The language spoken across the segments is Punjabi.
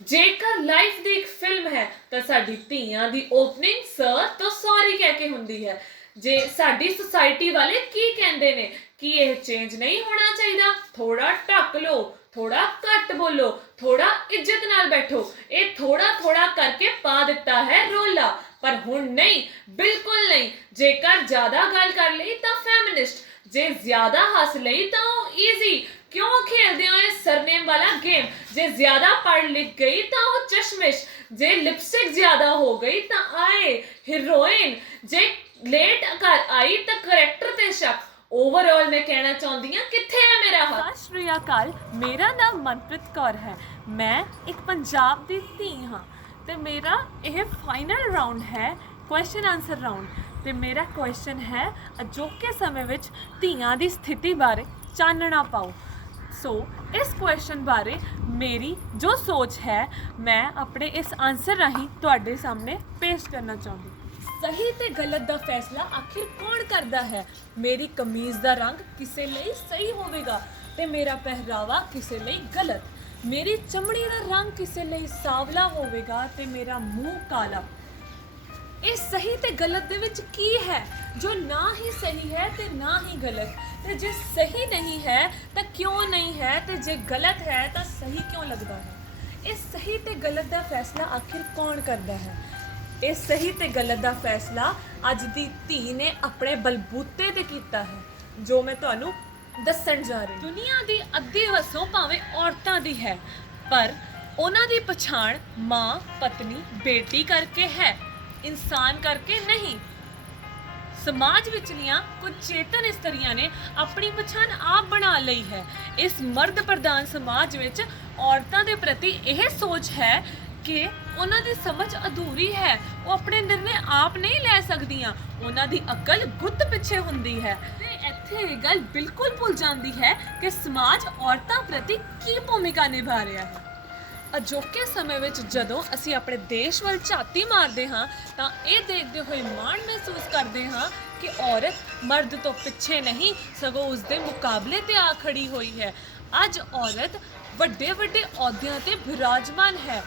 ਜੇਕਰ ਲਾਈਫ ਦੀ ਇੱਕ ਫਿਲਮ ਹੈ ਤਾਂ ਸਾਡੀ ਧੀਆਂ ਦੀ ਓਪਨਿੰਗ ਸਰ ਤੋਂ ਸੌਰੀ ਕਹਿ ਕੇ ਹੁੰਦੀ ਹੈ। ਜੇ ਸਾਡੀ ਸੁਸਾਇਟੀ ਵਾਲੇ ਕੀ ਕਹਿੰਦੇ ਨੇ ਕਿ ਇਹ ਚੇਂਜ ਨਹੀਂ ਹੋਣਾ ਚਾਹੀਦਾ, ਥੋੜਾ ਢੱਕ ਲਓ, ਥੋੜਾ ਘੱਟ ਬੋਲੋ, ਥੋੜਾ ਇੱਜ਼ਤ ਨਾਲ ਬੈਠੋ, ਇਹ ਥੋੜਾ ਥੋੜਾ ਕਰਕੇ ਪਾ ਦਿੱਤਾ ਹੈ ਰੋਲਾ। ਪਰ ਹੁਣ ਨਹੀਂ, ਬਿਲਕੁਲ ਨਹੀਂ। ਜੇਕਰ ਜ਼ਿਆਦਾ ਗੱਲ ਕਰ ਲਈ ਤਾਂ ਫੈਮਿਨਿਸਟ, ਜੇ ਜ਼ਿਆਦਾ ਹੱਸ ਲਈ ਤਾਂ ਉਹ ਈਜ਼ੀ। क्यों खेलते हो ये सरनेम वाला गेम? जे ज्यादा पढ़ लिख गई तो वो चश्मिश, जे लिपस्टिक ज्यादा हो गई तो आए हीरोइन, जे लेट कर आई तो करैक्टर ते शक। ओवरऑल मैं कहना चाहती हूँ किथे है मेरा हक। सत श्री अकाल, मेरा नाम मनप्रीत कौर है। मैं एक पंजाब दी धी हाँ ते मेरा यह फाइनल राउंड है क्वेश्चन आंसर राउंड। ते मेरा क्वेश्चन है अजोके समय विच धीआं दी स्थिति बारे चानना पाओ। सो इस क्वेश्चन बारे मेरी जो सोच है मैं अपने इस आंसर राही तुहाडे सामने पेश करना चाहूँगी। सही ते गलत दा फैसला आखिर कौन करता है? मेरी कमीज़ दा रंग किसे लई सही होवेगा ते मेरा पहरावा किसे लई गलत? मेरी चमड़ी दा रंग किसे लई सावला होवेगा ते मेरा मुंह काला? ਇਹ ਸਹੀ ਤੇ ਗਲਤ ਦੇ ਵਿੱਚ ਕੀ ਹੈ ਜੋ ਨਾ ਹੀ ਸਹੀ ਹੈ ਤੇ ਨਾ ਹੀ ਗਲਤ? ਤੇ ਜੇ ਸਹੀ ਨਹੀਂ ਹੈ ਤਾਂ ਕਿਉਂ ਨਹੀਂ ਹੈ, ਤੇ ਜੇ ਗਲਤ ਹੈ ਤਾਂ ਸਹੀ ਕਿਉਂ ਲੱਗਦਾ ਹੈ? ਇਹ ਸਹੀ ਤੇ ਗਲਤ ਦਾ ਫੈਸਲਾ ਆਖਿਰ ਕੌਣ ਕਰਦਾ ਹੈ? ਇਹ ਸਹੀ ਤੇ ਗਲਤ ਦਾ ਫੈਸਲਾ ਅੱਜ ਦੀ ਧੀ ਨੇ ਆਪਣੇ ਬਲਬੂਤੇ ਤੇ ਕੀਤਾ ਹੈ, ਜੋ ਮੈਂ ਤੁਹਾਨੂੰ ਦੱਸਣ ਜਾ ਰਹੀ। ਦੁਨੀਆ ਦੀ ਅੱਧੀ ਵਸੋਂ ਭਾਵੇਂ ਔਰਤਾਂ ਦੀ ਹੈ, ਪਰ ਉਹਨਾਂ ਦੀ ਪਛਾਣ ਮਾਂ, ਪਤਨੀ, ਬੇਟੀ ਕਰਕੇ ਹੈ, इंसान करके नहीं। समाज विचलियां कुछ चेतन इस्त्रियां ने अपनी पछाण आप बना लई है। इस मर्द प्रधान समाज विच औरतां दे प्रति यह सोच है कि उन्हां दी समझ अधूरी है, वो अपने निर्णय आप नहीं ले सकदियां, उन्हां दी अकल गुत्त पिछे हुंदी है। ते इत्थे इह गल बिल्कुल भुल जांदी है कि समाज औरतां प्रति की भूमिका निभा रहा है। अजोके समय ਵਿੱਚ ਜਦੋਂ ਅਸੀਂ ਆਪਣੇ ਦੇਸ਼ ਵੱਲ ਝਾਤੀ ਮਾਰਦੇ ਹਾਂ ਤਾਂ ਇਹ ਦੇਖਦੇ ਹੋਏ ਮਾਣ ਮਹਿਸੂਸ ਕਰਦੇ ਹਾਂ ਕਿ ਔਰਤ ਮਰਦ ਤੋਂ ਪਿੱਛੇ ਨਹੀਂ, ਸਗੋਂ ਉਸ ਦੇ ਮੁਕਾਬਲੇ ਤੇ ਆ ਖੜੀ ਹੋਈ ਹੈ। ਅੱਜ ਔਰਤ ਵੱਡੇ ਵੱਡੇ ਅਹੁਦਿਆਂ ਤੇ ਬਿਰਾਜਮਾਨ ਹੈ,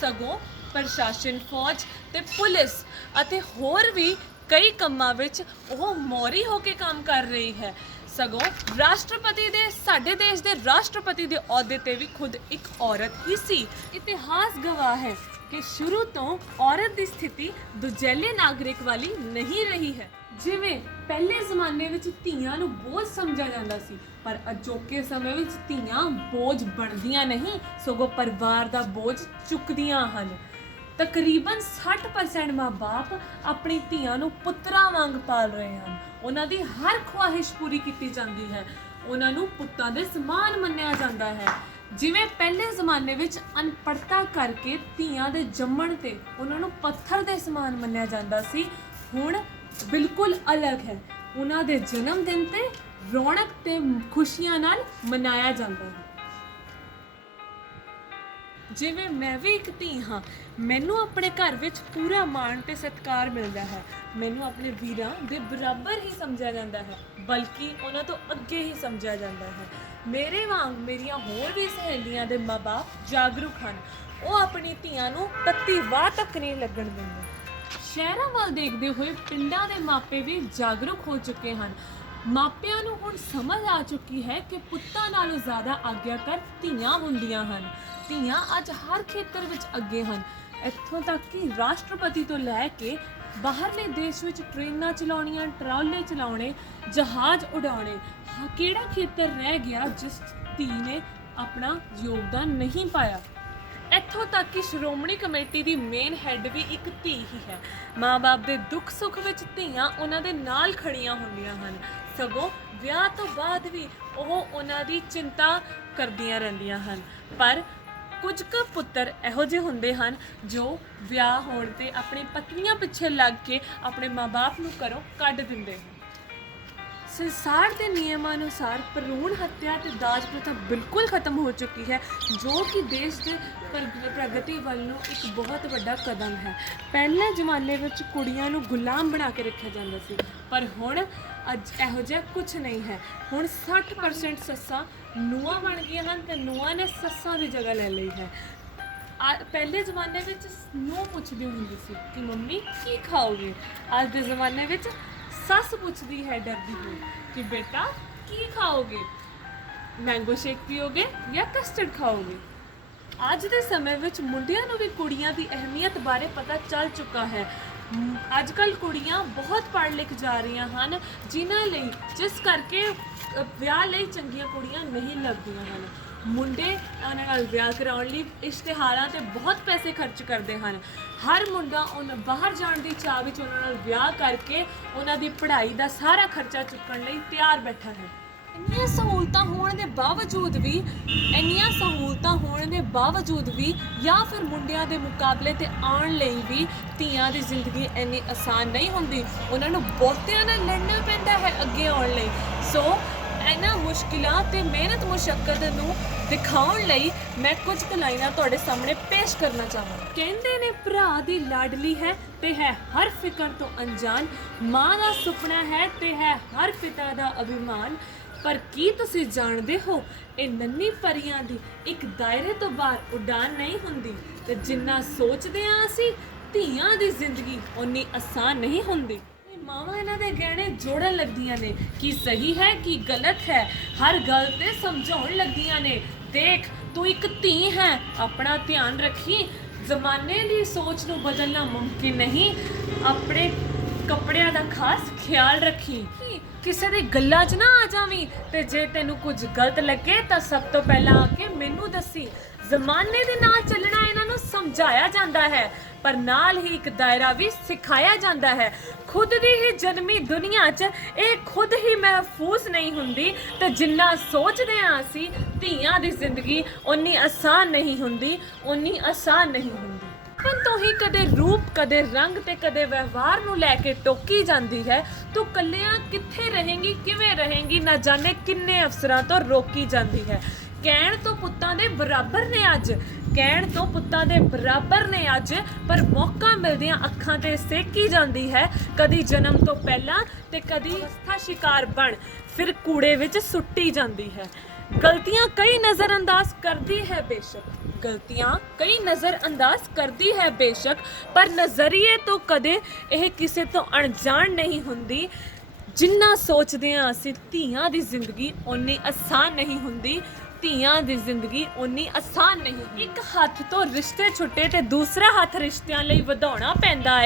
ਸਗੋਂ ਪ੍ਰਸ਼ਾਸਨ, ਫੌਜ ਤੇ ਪੁਲਿਸ ਅਤੇ ਹੋਰ ਵੀ ਕਈ ਕੰਮਾਂ ਵਿੱਚ ਉਹ ਮੋਹਰੀ ਹੋ ਕੇ ਕੰਮ ਕਰ ਰਹੀ ਹੈ। ਸਗੋਂ ਰਾਸ਼ਟਰਪਤੀ ਦੇ, ਸਾਡੇ ਦੇਸ਼ ਦੇ ਰਾਸ਼ਟਰਪਤੀ ਦੇ ਅਹੁਦੇ ਤੇ ਵੀ ਖੁਦ ਇੱਕ ਔਰਤ ਹੀ ਸੀ। ਇਤਿਹਾਸ ਗਵਾਹ ਹੈ ਕਿ ਸ਼ੁਰੂ ਤੋਂ ਔਰਤ ਦੀ ਸਥਿਤੀ ਦੁਜੈਲੇ ਨਾਗਰਿਕ ਵਾਲੀ ਨਹੀਂ ਰਹੀ ਹੈ। ਜਿਵੇਂ ਪਹਿਲੇ ਜ਼ਮਾਨੇ ਵਿੱਚ ਧੀਆਂ ਨੂੰ ਬੋਝ ਸਮਝਿਆ ਜਾਂਦਾ ਸੀ, ਪਰ ਅਜੋਕੇ ਸਮੇਂ ਵਿੱਚ ਧੀਆਂ ਬੋਝ ਬਣਦੀਆਂ ਨਹੀਂ, ਸਗੋਂ ਪਰਿਵਾਰ ਦਾ ਬੋਝ ਚੁੱਕਦੀਆਂ ਹਨ। ਤਕਰੀਬਨ 60% ਮਾਂ-ਬਾਪ ਆਪਣੀ ਧੀਆਂ ਨੂੰ ਪੁੱਤਰਾਂ ਵਾਂਗ ਪਾਲ ਰਹੇ ਹਨ। ਉਹਨਾਂ ਦੀ ਹਰ ਖੁਆਇਸ਼ ਪੂਰੀ ਕੀਤੀ ਜਾਂਦੀ ਹੈ, ਉਹਨਾਂ ਨੂੰ ਪੁੱਤਾਂ ਦੇ ਸਮਾਨ ਮੰਨਿਆ ਜਾਂਦਾ ਹੈ। ਜਿਵੇਂ ਪਹਿਲੇ ਜ਼ਮਾਨੇ ਵਿੱਚ ਅਨਪੜ੍ਹਤਾ ਕਰਕੇ ਧੀਆਂ ਦੇ ਜੰਮਣ ਤੇ ਉਹਨਾਂ ਨੂੰ ਪੱਥਰ ਦੇ ਸਮਾਨ ਮੰਨਿਆ ਜਾਂਦਾ ਸੀ, ਹੁਣ ਬਿਲਕੁਲ ਅਲੱਗ ਹੈ। ਉਹਨਾਂ ਦੇ ਜਨਮ ਦਿਨ ਤੇ ਰੌਣਕ ਤੇ ਖੁਸ਼ੀਆਂ ਨਾਲ ਮਨਾਇਆ ਜਾਂਦਾ ਹੈ। ਜਿਵੇਂ ਮੈਂ ਵੀ ਇੱਕ ਧੀ ਹਾਂ, ਮੈਨੂੰ ਆਪਣੇ ਘਰ ਵਿੱਚ ਪੂਰਾ ਮਾਣ ਤੇ ਸਤਿਕਾਰ ਮਿਲਦਾ ਹੈ। ਮੈਨੂੰ ਆਪਣੇ ਵੀਰਾਂ ਦੇ ਬਰਾਬਰ ਹੀ ਸਮਝਿਆ ਜਾਂਦਾ ਹੈ, ਬਲਕਿ ਉਹਨਾਂ ਤੋਂ ਅੱਗੇ ਹੀ ਸਮਝਿਆ ਜਾਂਦਾ ਹੈ। ਮੇਰੇ ਵਾਂਗ ਮੇਰੀਆਂ ਹੋਰ ਵੀ ਸਹੇਲੀਆਂ ਦੇ ਮਾਂ-ਬਾਪ ਜਾਗਰੂਕ ਹਨ, ਉਹ ਆਪਣੀ ਧੀਆਂ ਨੂੰ ਤੱਤੀ ਵਾਹ ਤੱਕ ਨਹੀਂ ਲੱਗਣ ਦਿੰਦੇ। ਸ਼ਹਿਰਾਂ ਵੱਲ ਦੇਖਦੇ ਹੋਏ ਪਿੰਡਾਂ ਦੇ ਮਾਪੇ ਵੀ ਜਾਗਰੂਕ ਹੋ ਚੁੱਕੇ ਹਨ। ਮਾਪਿਆਂ ਨੂੰ ਹੁਣ ਸਮਝ ਆ ਚੁੱਕੀ ਹੈ ਕਿ ਪੁੱਤਾਂ ਨਾਲੋਂ ਜ਼ਿਆਦਾ ਆਗਿਆਕਾਰ ਧੀਆਂ ਹੁੰਦੀਆਂ ਹਨ। ਧੀਆਂ ਅੱਜ ਹਰ ਖੇਤਰ ਵਿੱਚ ਅੱਗੇ ਹਨ, ਇੱਥੋਂ ਤੱਕ ਕਿ ਰਾਸ਼ਟਰਪਤੀ ਤੋਂ ਲੈ ਕੇ ਬਾਹਰਲੇ ਦੇਸ਼ ਵਿੱਚ ਟ੍ਰੇਨਾਂ ਚਲਾਉਣੀਆਂ, ਟਰਾਲੇ ਚਲਾਉਣੇ, ਜਹਾਜ਼ ਉਡਾਉਣੇ। ਕਿਹੜਾ ਖੇਤਰ ਰਹਿ ਗਿਆ ਜਿਸ ਧੀ ਨੇ ਆਪਣਾ ਯੋਗਦਾਨ ਨਹੀਂ ਪਾਇਆ? ਇੱਥੋਂ ਤੱਕ ਕਿ ਸ਼੍ਰੋਮਣੀ ਕਮੇਟੀ ਦੀ ਮੇਨ ਹੈੱਡ ਵੀ ਇੱਕ ਧੀ ਹੀ ਹੈ। ਮਾਂ-ਬਾਪ ਦੇ ਦੁੱਖ ਸੁੱਖ ਵਿੱਚ ਧੀਆਂ ਉਹਨਾਂ ਦੇ ਨਾਲ ਖੜੀਆਂ ਹੁੰਦੀਆਂ ਹਨ, ਸਗੋਂ ਵਿਆਹ ਤੋਂ ਬਾਅਦ ਵੀ ਉਹ ਉਹਨਾਂ ਦੀ ਚਿੰਤਾ ਕਰਦੀਆਂ ਰਹਿੰਦੀਆਂ ਹਨ। ਪਰ ਕੁਝ ਕੁ ਪੁੱਤਰ ਇਹੋ ਜਿਹੇ ਹੁੰਦੇ ਹਨ ਜੋ ਵਿਆਹ ਹੋਣ ਤੇ ਆਪਣੀ ਪਤਨੀਆਂ ਪਿੱਛੇ ਲੱਗ ਕੇ ਆਪਣੇ ਮਾਂ-ਬਾਪ ਨੂੰ ਘਰੋਂ ਕੱਢ ਦਿੰਦੇ ਹਨ। ਸੰਸਾਰ ਦੇ ਨਿਯਮਾਂ ਅਨੁਸਾਰ ਭਰੂਣ ਹੱਤਿਆ ਤੇ ਦਾਜ ਪ੍ਰਥਾ ਬਿਲਕੁਲ ਖਤਮ ਹੋ ਚੁੱਕੀ ਹੈ, ਜੋ ਕਿ ਦੇਸ਼ ਦੇ ਪ੍ਰਗਤੀ ਵੱਲ ਨੂੰ ਇੱਕ ਬਹੁਤ ਵੱਡਾ ਕਦਮ ਹੈ। ਪਹਿਲੇ ਜ਼ਮਾਨੇ ਵਿੱਚ ਕੁੜੀਆਂ ਨੂੰ ਗੁਲਾਮ ਬਣਾ ਕੇ ਰੱਖਿਆ ਜਾਂਦਾ ਸੀ, ਪਰ ਹੁਣ ਅੱਜ ਇਹੋ ਜਿਹਾ ਕੁਝ ਨਹੀਂ ਹੈ। ਹੁਣ 60% ਸੱਸਾਂ ਨੂੰਹਾਂ ਬਣ ਗਈਆਂ ਹਨ ਤੇ ਨੂੰਹਾਂ ਨੇ ਸੱਸਾਂ ਦੀ ਜਗ੍ਹਾ ਲੈ ਲਈ ਹੈ। ਪਹਿਲੇ ਜ਼ਮਾਨੇ ਵਿੱਚ ਨੂੰਹ ਪੁੱਛਦੀ ਹੁੰਦੀ ਸੀ ਕਿ ਮੰਮੀ ਕੀ ਖਾਓਗੇ। ਅੱਜ ਦੇ ਜ਼ਮਾਨੇ ਵਿੱਚ ਸੱਸ ਪੁੱਛਦੀ ਹੈ ਡਰਦੀ ਹੋਈ ਕਿ ਬੇਟਾ ਕੀ ਖਾਓਗੇ, ਮੈਂਗੋ ਸ਼ੇਕ ਪੀਓਗੇ ਜਾਂ ਕਸਟਰਡ ਖਾਓਗੇ। ਅੱਜ ਦੇ ਸਮੇਂ ਵਿੱਚ ਮੁੰਡਿਆਂ ਨੂੰ ਵੀ ਕੁੜੀਆਂ ਦੀ ਅਹਿਮੀਅਤ ਬਾਰੇ ਪਤਾ ਚੱਲ ਚੁੱਕਾ ਹੈ। ਅੱਜ ਕੱਲ੍ਹ ਕੁੜੀਆਂ ਬਹੁਤ ਪੜ੍ਹ ਲਿਖ ਜਾ ਰਹੀਆਂ ਹਨ, ਜਿਸ ਕਰਕੇ ਵਿਆਹ ਲਈ ਚੰਗੀਆਂ ਕੁੜੀਆਂ ਨਹੀਂ ਲੱਭਦੀਆਂ ਹਨ। ਮੁੰਡੇ ਉਹਨਾਂ ਨਾਲ ਵਿਆਹ ਕਰਾਉਣ ਲਈ ਇਸ਼ਤਿਹਾਰਾਂ 'ਤੇ ਬਹੁਤ ਪੈਸੇ ਖਰਚ ਕਰਦੇ ਹਨ। ਹਰ ਮੁੰਡਾ ਉਹਨਾਂ ਬਾਹਰ ਜਾਣ ਦੀ ਚਾਹ ਵਿੱਚ ਉਹਨਾਂ ਨਾਲ ਵਿਆਹ ਕਰਕੇ ਉਹਨਾਂ ਦੀ ਪੜ੍ਹਾਈ ਦਾ ਸਾਰਾ ਖਰਚਾ ਚੁੱਕਣ ਲਈ ਤਿਆਰ ਬੈਠਾ ਹੈ। ਇੰਨੀਆਂ ਸਹੂਲਤਾਂ ਹੋਣ ਦੇ ਬਾਵਜੂਦ ਵੀ ਜਾਂ ਫਿਰ ਮੁੰਡਿਆਂ ਦੇ ਮੁਕਾਬਲੇ ਤੇ ਆਉਣ ਲਈ ਵੀ ਧੀਆਂ ਦੀ ਜ਼ਿੰਦਗੀ ਇੰਨੀ ਆਸਾਨ ਨਹੀਂ ਹੁੰਦੀ। ਉਹਨਾਂ ਨੂੰ ਬਹੁਤਿਆਂ ਨਾਲ ਲੜਨਾ ਪੈਂਦਾ ਹੈ ਅੱਗੇ ਆਉਣ ਲਈ। ਸੋ ਇਹਨਾਂ ਮੁਸ਼ਕਿਲਾਂ ਤੇ ਮਿਹਨਤ ਮੁਸ਼ੱਕਤ ਨੂੰ ਦਿਖਾਉਣ ਲਈ ਮੈਂ ਕੁਝ ਕੁ ਲਾਈਨਾਂ ਤੁਹਾਡੇ ਸਾਹਮਣੇ ਪੇਸ਼ ਕਰਨਾ ਚਾਹਾਂਗੀ। ਕਹਿੰਦੇ ਨੇ ਭਰਾ ਦੀ ਲਾਡਲੀ ਹੈ ਤੇ ਹੈ ਹਰ ਫਿਕਰ ਤੋਂ ਅਣਜਾਣ, ਮਾਂ ਦਾ ਸੁਪਨਾ ਹੈ ਤੇ ਹੈ ਹਰ ਪਿਤਾ ਦਾ ਅਭਿਮਾਨ। ਪਰ ਕੀ ਤੁਸੀਂ ਜਾਣਦੇ ਹੋ ਇਹ ਨੰਨੀ ਪਰੀਆਂ ਦੀ ਇੱਕ ਦਾਇਰੇ ਤੋਂ ਬਾਹਰ ਉਡਾਨ ਨਹੀਂ ਹੁੰਦੀ, ਤੇ ਜਿੰਨਾ ਸੋਚਦੇ ਹਾਂ ਅਸੀਂ ਧੀਆਂ ਦੀ ਜ਼ਿੰਦਗੀ ਓਨੀ ਆਸਾਨ ਨਹੀਂ ਹੁੰਦੀ। ਮਾਵਾਂ ਇਹਨਾਂ ਦੇ ਗਹਿਣੇ ਜੋੜਨ ਲੱਗਦੀਆਂ ਨੇ, ਕੀ ਸਹੀ ਹੈ ਕੀ ਗਲਤ ਹੈ, ਹਰ ਗੱਲ ਤੇ ਸਮਝਾਉਣ ਲੱਗਦੀਆਂ ਨੇ। ਦੇਖ ਤੂੰ ਇੱਕ ਧੀ ਹੈ, ਆਪਣਾ ਧਿਆਨ ਰੱਖੀ, ਜ਼ਮਾਨੇ ਦੀ ਸੋਚ ਨੂੰ ਬਦਲਣਾ ਮੁਮਕਿਨ ਨਹੀਂ, ਆਪਣੇ ਕੱਪੜਿਆਂ ਦਾ ਖਾਸ ਖਿਆਲ ਰੱਖੀ, ਕਿਸੇ ਦੀ ਗੱਲਾਂ 'ਚ ਨਾ ਆ ਜਾਵੀਂ, ਤੇ ਜੇ ਤੈਨੂੰ ਕੁਝ ਗਲਤ ਲੱਗੇ ਤਾਂ ਸਭ ਤੋਂ ਪਹਿਲਾਂ ਆ ਕੇ ਮੈਨੂੰ ਦੱਸੀ। ਜ਼ਮਾਨੇ ਦੇ ਨਾਲ ਚੱਲਣਾ ਇਹਨਾਂ ਨੂੰ ਸਮਝਾਇਆ ਜਾਂਦਾ ਹੈ, ਪਰ ਨਾਲ ਹੀ ਇੱਕ ਦਾਇਰਾ ਵੀ ਸਿਖਾਇਆ ਜਾਂਦਾ ਹੈ। ਖੁਦ ਦੀ ਹੀ ਜਨਮੀ ਦੁਨੀਆ 'ਚ ਇਹ ਖੁਦ ਹੀ ਮਹਿਫੂਜ਼ ਨਹੀਂ ਹੁੰਦੀ, ਤੇ ਜਿੰਨਾ ਸੋਚਦੇ ਹਾਂ ਅਸੀਂ ਧੀਆਂ ਦੀ ਜ਼ਿੰਦਗੀ ਓਨੀ ਆਸਾਨ ਨਹੀਂ ਹੁੰਦੀ। ਬਚਪਨ ਤੋਂ ਹੀ ਕਦੇ ਰੂਪ, ਕਦੇ ਰੰਗ ਤੇ ਕਦੇ ਵਿਵਹਾਰ ਨੂੰ ਲੈ ਕੇ ਟੋਕੀ ਜਾਂਦੀ ਹੈ। ਤੂੰ ਕੱਲਿਆਂ ਕਿੱਥੇ ਰਹੇਂਗੀ, ਕਿਵੇਂ ਰਹੇਂਗੀ, ਨਾ ਜਾਣੇ ਕਿੰਨੇ ਅਫਸਰਾਂ ਤੋਂ ਰੋਕੀ ਜਾਂਦੀ ਹੈ। ਕਹਿਣ ਤੋਂ ਪੁੱਤਾਂ ਦੇ ਬਰਾਬਰ ਨੇ ਅੱਜ, ਪਰ ਮੌਕਾ ਮਿਲਦਿਆਂ ਅੱਖਾਂ ਤੇ ਸੇਕੀ ਜਾਂਦੀ ਹੈ। ਕਦੀ ਜਨਮ ਤੋਂ ਪਹਿਲਾਂ ਤੇ ਕਦੀ ਅਵਸਥਾ ਸ਼ਿਕਾਰ ਬਣ ਫਿਰ ਕੂੜੇ ਵਿੱਚ ਸੁੱਟੀ ਜਾਂਦੀ ਹੈ। ਗਲਤੀਆਂ ਕਈ ਨਜ਼ਰ ਅੰਦਾਜ਼ ਕਰਦੀ ਹੈ ਬੇਸ਼ੱਕ, ਪਰ ਨਜ਼ਰੀਏ ਤੋਂ ਕਦੇ ਇਹ ਕਿਸੇ ਤੋਂ ਅਣਜਾਣ ਨਹੀਂ ਹੁੰਦੀ। ਜਿੰਨਾ ਸੋਚਦੇ ਹਾਂ ਅਸੀਂ ਧੀਆਂ ਦੀ ਜ਼ਿੰਦਗੀ ਓਨੀ ਆਸਾਨ ਨਹੀਂ ਹੁੰਦੀ। ਇੱਕ ਹੱਥ ਤੋਂ ਰਿਸ਼ਤੇ ਛੁੱਟੇ ਤੇ ਦੂਸਰਾ ਹੱਥ ਰਿਸ਼ਤਿਆਂ ਲਈ ਵਧਾਉਣਾ ਪੈਂਦਾ ਏ।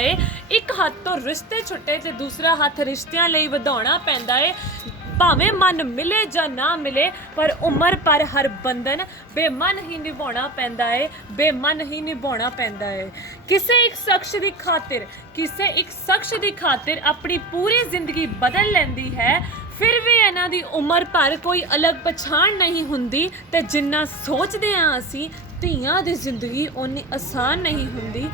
ਭਾਵੇਂ ਮਨ ਮਿਲੇ ਜਾਂ ਨਾ ਮਿਲੇ, ਪਰ ਉਮਰ ਪਰ ਹਰ ਬੰਧਨ ਬੇਮਨ ਹੀ ਨਿਭਾਉਣਾ ਪੈਂਦਾ ਏ। ਕਿਸੇ ਇੱਕ ਸ਼ਖਸ ਦੀ ਖਾਤਰ ਆਪਣੀ ਪੂਰੀ ਜ਼ਿੰਦਗੀ ਬਦਲ ਲੈਂਦੀ ਹੈ, ਫਿਰ ਵੀ ਇਹਨਾਂ ਦੀ ਉਮਰ ਭਰ ਕੋਈ ਅਲੱਗ ਪਛਾਣ ਨਹੀਂ ਹੁੰਦੀ। ਤੇ ਜਿੰਨਾ ਸੋਚਦੇ ਹਾਂ ਅਸੀਂ ਧੀਆਂ ਦੀ ਜ਼ਿੰਦਗੀ ਓਨੀ ਆਸਾਨ ਨਹੀਂ ਹੁੰਦੀ।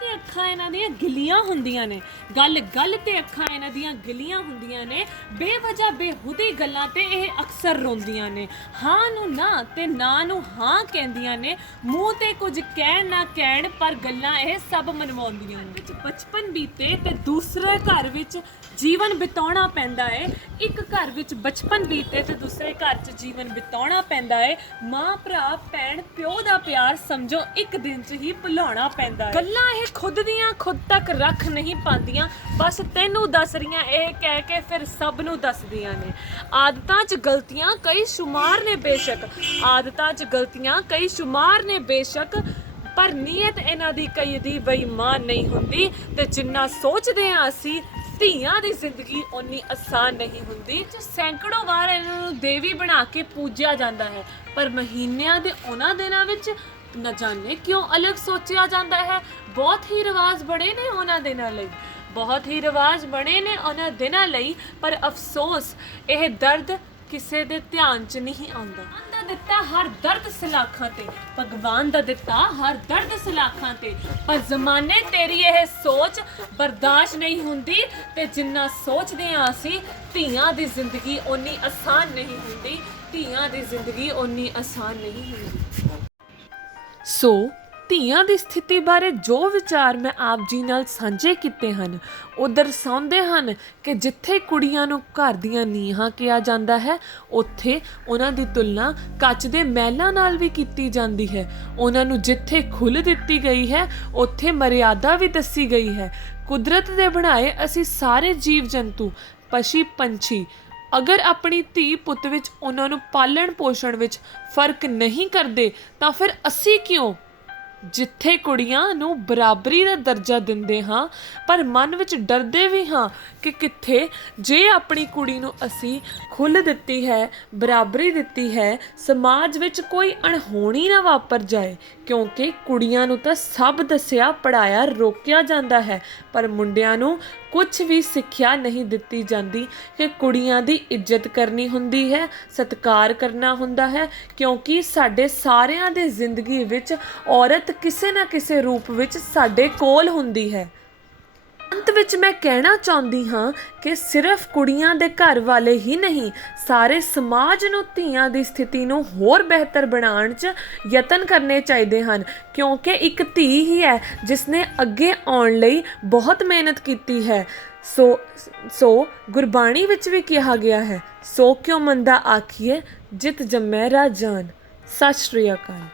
ਤੇ ਅੱਖਾਂ ਇਹਨਾਂ ਦੀਆਂ ਗਿੱਲੀਆਂ ਹੁੰਦੀਆਂ ਨੇ, ਗੱਲ ਤੇ ਅੱਖਾਂ ਇਹਨਾਂ ਦੀਆਂ ਗਿੱਲੀਆਂ ਹੁੰਦੀਆਂ ਨੇ। ਬੇਵਜ੍ਹਾ ਬੇਹੂਦੀ ਗੱਲਾਂ ਤੇ ਇਹ ਅਕਸਰ ਰੋਂਦੀਆਂ ਨੇ। ਹਾਂ ਨੂੰ ਨਾ ਤੇ ਨਾ ਨੂੰ ਹਾਂ ਕਹਿੰਦੀਆਂ ਨੇ, ਮੂੰਹ ਤੇ ਕੁਝ ਕਹਿਣ ਨਾ ਕਹਿਣ, ਪਰ ਗੱਲਾਂ ਇਹ ਸਭ ਮਨਵਾਉਂਦੀਆਂ ਨੇ। ਬਚਪਨ ਬੀਤੇ ਤੇ ਦੂਸਰੇ ਘਰ ਵਿੱਚ ਜੀਵਨ ਬਿਤਾਉਣਾ ਪੈਂਦਾ ਏ। ਇੱਕ ਘਰ ਵਿੱਚ ਬਚਪਨ ਬੀਤੇ ਤੇ ਦੂਸਰੇ ਘਰ 'ਚ ਜੀਵਨ ਬਿਤਾਉਣਾ ਪੈਂਦਾ ਏ। ਮਾਂ, ਭਰਾ, ਭੈਣ, ਪਿਓ ਦਾ ਪਿਆਰ ਸਮਝੋ ਇੱਕ ਦਿਨ 'ਚ ਹੀ ਭੁਲਾਉਣਾ ਪੈਂਦਾ ਏ। ਗੱਲਾਂ ਇਹ ਖੁਦ ਦੀਆਂ ਖੁਦ ਤੱਕ ਰੱਖ ਨਹੀਂ ਪਾਉਂਦੀਆਂ, ਬਸ ਤੈਨੂੰ ਦੱਸ ਰਹੀਆਂ ਇਹ ਕਹਿ ਕੇ ਫਿਰ ਸਭ ਨੂੰ ਦੱਸਦੀਆਂ ਨੇ। ਆਦਤਾਂ 'ਚ ਗਲਤੀਆਂ ਕਈ ਸ਼ੁਮਾਰ ਨੇ ਬੇਸ਼ੱਕ, ਪਰ ਨੀਅਤ ਇਹਨਾਂ ਦੀ ਕਈ ਦੀ ਬੇਈਮਾਨ ਨਹੀਂ ਹੁੰਦੀ। ਤੇ ਜਿੰਨਾ ਸੋਚਦੇ ਹਾਂ ਅਸੀਂ ਧੀਆਂ ਦੀ ਜ਼ਿੰਦਗੀ ਓਨੀ ਆਸਾਨ ਨਹੀਂ ਹੁੰਦੀ। ਸੈਂਕੜੋਂ ਵਾਰ ਇਹਨਾਂ ਨੂੰ ਦੇਵੀ ਬਣਾ ਕੇ ਪੂਜਿਆ ਜਾਂਦਾ ਹੈ, ਪਰ ਮਹੀਨਿਆਂ ਦੇ ਉਹਨਾਂ ਦਿਨਾਂ ਵਿੱਚ ਨਾ ਜਾਣੇ ਕਿਉਂ ਅਲੱਗ ਸੋਚਿਆ ਜਾਂਦਾ ਹੈ। ਬਹੁਤ ਹੀ ਰਿਵਾਜ ਬਣੇ ਨੇ ਉਹਨਾਂ ਦਿਨਾਂ ਲਈ, ਪਰ ਅਫਸੋਸ ਇਹ ਦਰਦ ਕਿਸੇ ਦੇ ਧਿਆਨ 'ਚ ਨਹੀਂ ਆਉਂਦਾ। ਦਾ ਦਿੱਤਾ ਹਰ ਦਰਦ ਸਲਾਖਾਂ ਤੇ, ਭਗਵਾਨ ਦਾ ਦਿੱਤਾ ਹਰ ਦਰਦ ਸਲਾਖਾਂ ਤੇ, ਪਰ ਜ਼ਮਾਨੇ ਤੇਰੀ ਇਹ ਸੋਚ ਬਰਦਾਸ਼ਤ ਨਹੀਂ ਹੁੰਦੀ। ਤੇ ਜਿੰਨਾ ਸੋਚਦੇ ਹਾਂ ਅਸੀਂ ਧੀਆਂ ਦੀ ਜ਼ਿੰਦਗੀ ਓਨੀ ਆਸਾਨ ਨਹੀਂ ਹੁੰਦੀ। ਸੋ ਧੀਆਂ ਦੀ ਸਥਿਤੀ ਬਾਰੇ ਜੋ ਵਿਚਾਰ ਮੈਂ ਆਪ ਜੀ ਨਾਲ ਸਾਂਝੇ ਕੀਤੇ ਹਨ ਉਹ ਦਰਸਾਉਂਦੇ ਹਨ ਕਿ ਜਿੱਥੇ ਕੁੜੀਆਂ ਨੂੰ ਘਰ ਦੀਆਂ ਨੀਹਾਂ ਕਿਹਾ ਜਾਂਦਾ ਹੈ, ਉੱਥੇ ਉਹਨਾਂ ਦੀ ਤੁਲਨਾ ਕੱਚ ਦੇ ਮਹਿਲਾਂ ਨਾਲ ਵੀ ਕੀਤੀ ਜਾਂਦੀ ਹੈ। ਉਹਨਾਂ ਨੂੰ ਜਿੱਥੇ ਖੁੱਲ੍ਹ ਦਿੱਤੀ ਗਈ ਹੈ, ਉੱਥੇ ਮਰਿਆਦਾ ਵੀ ਦੱਸੀ ਗਈ ਹੈ। ਕੁਦਰਤ ਦੇ ਬਣਾਏ ਅਸੀਂ ਸਾਰੇ ਜੀਵ ਜੰਤੂ, ਪਸ਼ੀ ਪੰਛੀ, ਅਗਰ ਆਪਣੀ ਧੀ ਪੁੱਤ ਵਿੱਚ ਉਹਨਾਂ ਨੂੰ ਪਾਲਣ ਪੋਸ਼ਣ ਵਿੱਚ ਫਰਕ ਨਹੀਂ ਕਰਦੇ ਤਾਂ ਫਿਰ ਅਸੀਂ ਕਿਉਂ? ਜਿੱਥੇ ਕੁੜੀਆਂ ਨੂੰ ਬਰਾਬਰੀ ਦਾ ਦਰਜਾ ਦਿੰਦੇ ਹਾਂ ਪਰ ਮਨ ਵਿੱਚ ਡਰਦੇ ਵੀ ਹਾਂ ਕਿ ਕਿੱਥੇ ਜੇ ਆਪਣੀ ਕੁੜੀ ਨੂੰ ਅਸੀਂ ਖੁੱਲ੍ਹ ਦਿੱਤੀ ਹੈ, ਬਰਾਬਰੀ ਦਿੱਤੀ ਹੈ, ਸਮਾਜ ਵਿੱਚ ਕੋਈ ਅਣਹੋਣੀ ਨਾ ਵਾਪਰ ਜਾਏ। ਕਿਉਂਕਿ ਕੁੜੀਆਂ ਨੂੰ ਤਾਂ ਸਭ ਦੱਸਿਆ ਪੜ੍ਹਾਇਆ ਰੋਕਿਆ ਜਾਂਦਾ ਹੈ, ਪਰ ਮੁੰਡਿਆਂ ਨੂੰ ਕੁਝ ਵੀ ਸਿੱਖਿਆ ਨਹੀਂ ਦਿੱਤੀ ਜਾਂਦੀ ਕਿ ਕੁੜੀਆਂ ਦੀ ਇੱਜ਼ਤ ਕਰਨੀ ਹੁੰਦੀ ਹੈ, ਸਤਿਕਾਰ ਕਰਨਾ ਹੁੰਦਾ ਹੈ। ਕਿਉਂਕਿ ਸਾਡੇ ਸਾਰਿਆਂ ਦੇ ਜ਼ਿੰਦਗੀ ਵਿੱਚ ਔਰਤ ਕਿਸੇ ਨਾ ਕਿਸੇ ਰੂਪ ਵਿੱਚ ਸਾਡੇ ਕੋਲ ਹੁੰਦੀ ਹੈ। ਅੰਤ ਵਿੱਚ ਮੈਂ ਕਹਿਣਾ ਚਾਹੁੰਦੀ ਹਾਂ ਕਿ ਸਿਰਫ ਕੁੜੀਆਂ ਦੇ ਘਰ ਵਾਲੇ ਹੀ ਨਹੀਂ, ਸਾਰੇ ਸਮਾਜ ਨੂੰ ਧੀਆਂ ਦੀ ਸਥਿਤੀ ਨੂੰ ਹੋਰ ਬਿਹਤਰ ਬਣਾਉਣ 'ਚ ਯਤਨ ਕਰਨੇ ਚਾਹੀਦੇ ਹਨ। ਕਿਉਂਕਿ ਇੱਕ ਧੀ ਹੀ ਹੈ ਜਿਸ ਨੇ ਅੱਗੇ ਆਉਣ ਲਈ ਬਹੁਤ ਮਿਹਨਤ ਕੀਤੀ ਹੈ। ਸੋ ਗੁਰਬਾਣੀ ਵਿੱਚ ਵੀ ਕਿਹਾ ਗਿਆ ਹੈ, ਸੋ ਕਿਉ ਮੰਦਾ ਆਖੀਏ ਜਿਤ ਜੰਮੈ ਰਾਜਾਨ। ਸਤਿ ਸ਼੍ਰੀ ਅਕਾਲ।